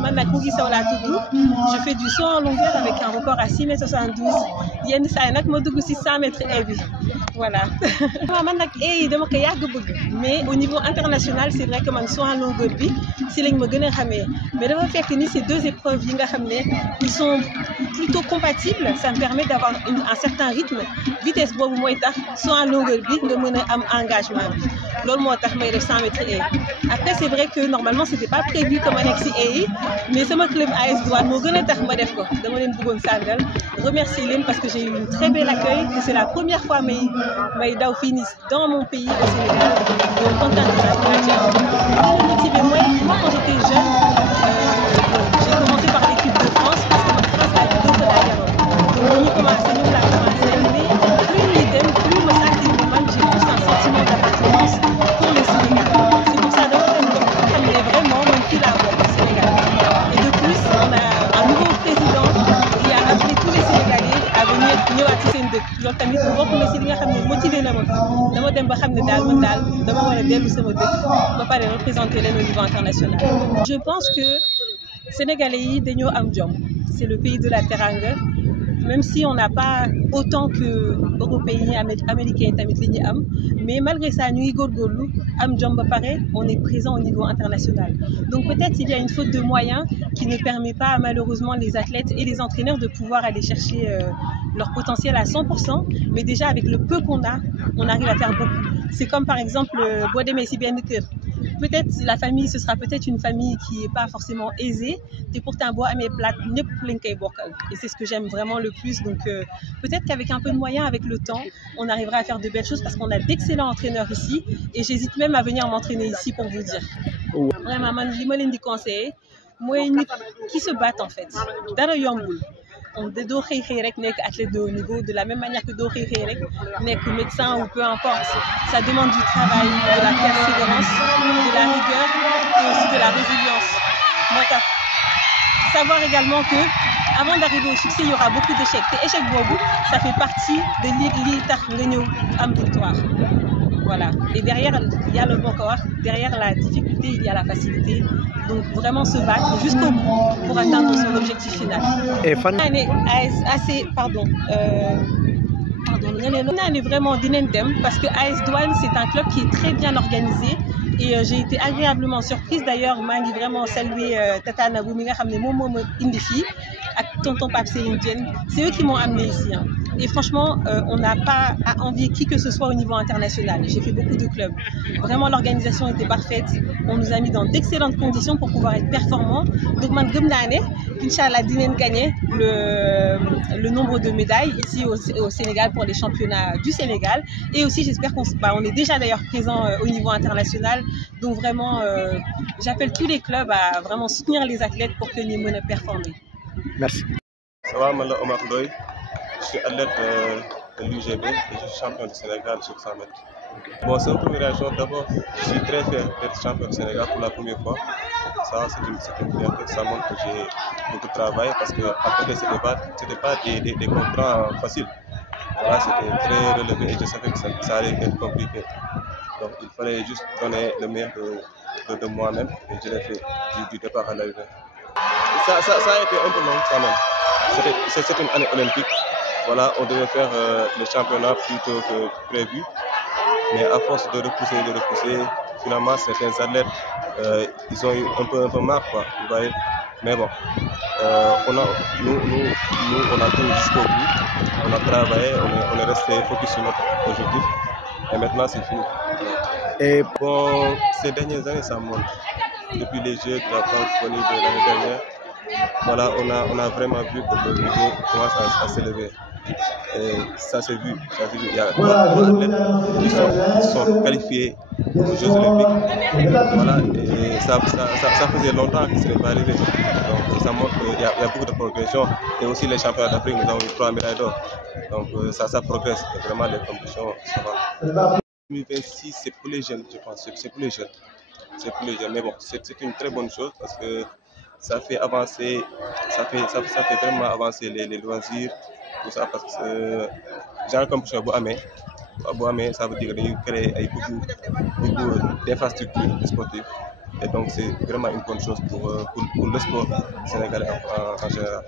Maintenant, je fais du saut en longueur avec un record à 6,72 m. 100 mètres. Voilà. Mais au niveau international, c'est vrai que mon saut en longueur, c'est ce que je mais le fait que ces deux épreuves, ils sont plutôt compatibles. Ça me permet d'avoir un certain rythme. Vitesse bobu saut en longueur, engagement. 100 mètres. Après, c'est vrai que normalement, ce n'était pas prévu comme un XCA, mais c'est mon club AS Douane. Je remercie parce que j'ai eu un très bel accueil. C'est la première fois que je finis dans mon pays, au Sénégal. Je suis contente de moi, quand j'étais jeune, j'ai commencé par l'équipe de France parce que ma France a été deux fois d'ailleurs. Nous commençons, mais plus l'idée, plus me sens j'ai plus un sentiment d'appartenance pour le Sénégal. C'est pour ça que je est vraiment mon fil à bord au Sénégal. Et de plus, on a un nouveau président qui a appelé tous les Sénégalais à venir à Tissende. Loolu tamit bokk na si li nga xam ne motivé na ma dama dem ba xam ne daal man daal dama war a dellu sama dëkk ba pare représenter leen au niveau international. Je pense que Sénégalais yi dañoo am jom. C'est le pays de la teranga. Même si on n'a pas autant que Européens, Américains, mais malgré ça, nous on est présent au niveau international. Donc peut-être qu'il y a une faute de moyens qui ne permet pas malheureusement les athlètes et les entraîneurs de pouvoir aller chercher leur potentiel à 100%, mais déjà avec le peu qu'on a, on arrive à faire beaucoup. C'est comme par exemple Bois Messi Bienneker. Peut-être la famille, ce sera peut-être une famille qui n'est pas forcément aisée, et pourtant bois à mes plates, et c'est ce que j'aime vraiment le plus. Donc peut-être qu'avec un peu de moyens, avec le temps, on arrivera à faire de belles choses parce qu'on a d'excellents entraîneurs ici, et j'hésite même à venir m'entraîner ici pour vous dire. Vraiment, je conseiller, moi, qui se battent en fait. On doit être athlète de haut niveau de la même manière que d'autres médecin ou peu importe. Ça demande du travail, de la persévérance, de la rigueur et aussi de la résilience. Savoir également que avant d'arriver au succès, il y aura beaucoup d'échecs. Et échecs ça fait partie de victoire. Voilà. Et derrière, il y a le bon corps. Derrière la difficulté, il y a la facilité. Donc vraiment se battre jusqu'au bout pour atteindre son objectif final. Et on est vraiment d'inendem parce que AS Douane, c'est un club qui est très bien organisé. Et j'ai été agréablement surprise. D'ailleurs, je vraiment salué Tata Nabou, Indifi, et tonton Pape Indienne. C'est eux qui m'ont amené ici. Hein. Et franchement, on n'a pas à envier qui que ce soit au niveau international. J'ai fait beaucoup de clubs. Vraiment, l'organisation était parfaite. On nous a mis dans d'excellentes conditions pour pouvoir être performants. Donc, Inch'Allah, Dinen gagner le nombre de médailles ici au Sénégal pour les championnats du Sénégal. Et aussi, j'espère qu'on est déjà d'ailleurs présent au niveau international. Donc, vraiment, j'appelle tous les clubs à vraiment soutenir les athlètes pour que nous puissions performer. Merci. Ça va, Mala Omar Doy. Je suis athlète de l'UGB et je suis champion du Sénégal sur 100 mètres. Bon, c'est une première réaction. D'abord, je suis très fier d'être champion du Sénégal pour la première fois. Ça, c'est une fierté. Ça montre que j'ai beaucoup travaillé parce qu'à côté, ce n'était pas des contrats faciles. Voilà, c'était très relevé et je savais que ça allait être compliqué. Donc, il fallait juste donner le meilleur de moi-même et je l'ai fait du départ à l'arrivée. Ça a été un peu long quand même. C'était une année olympique. Voilà, on devait faire le championnat plus tôt que prévu. Mais à force de repousser, finalement, certains athlètes, ils ont eu un peu marre, quoi, vous voyez. Mais bon, nous, on a tenu jusqu'au bout. On a travaillé, on est resté focus sur notre objectif. Et maintenant, c'est fini. Et bon, ces dernières années, ça monte. Depuis les Jeux de la francophonie de l'année dernière, voilà, on a vraiment vu que le niveau commence à s'élever. Et ça s'est vu. Il y a trois athlètes qui sont qualifiés aux Jeux Olympiques. Voilà, et ça faisait longtemps que ce n'est pas arrivé. Donc ça montre qu'il y a beaucoup de progression. Et aussi les championnats d'Afrique, nous avons eu 3 médailles d'or. Donc ça progresse. Et vraiment, les compétitions, ça va. 2026, c'est pour les jeunes, je pense. C'est pour les jeunes. C'est pour les jeunes. Mais bon, c'est une très bonne chose parce que ça fait avancer, ça fait vraiment avancer les loisirs. Tout ça parce que genre compétition bu amee ça veut dire que dañuy créer beaucoup d'infrastructures sportives Et donc c'est vraiment une bonne chose pour le sport sénégalais en général.